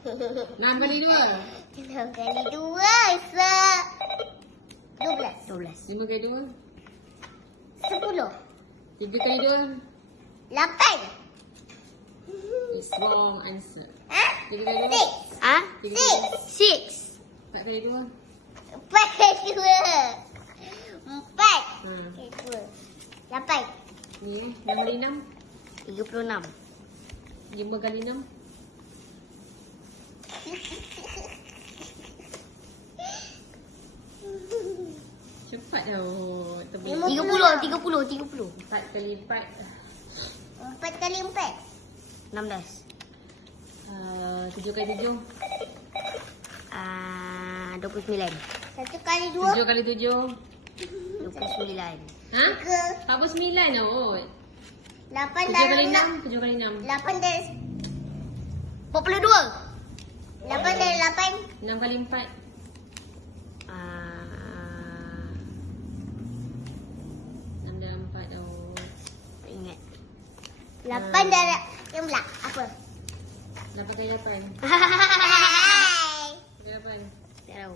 6 kali 2. 6 kali 2 12. 5 kali 2. 10. 3 kali 2. 8. It's wrong answer. 3 Ha? kali 2. 6. Ha? 6. 4 kali 2. 4 kali 2. 4 Hmm. kali 2. 8. Ni 6 kali 6. 36. 5 kali 6. Cepat tau. 30. 4 kali 4. 4 kali 4. 16. 7 kali 7. 29. 1 kali 2. 7 kali 7. 29. Ha? 49 tau. 8 7 kali dari 6. 7 kali 6. 8 dari 42. 8 dari 8. 6 kali 4. 6 dan 4 tau. Tak ingat. 8 dari yang belah. Apa? 8 kali 8. Hai. 8. Tak tahu.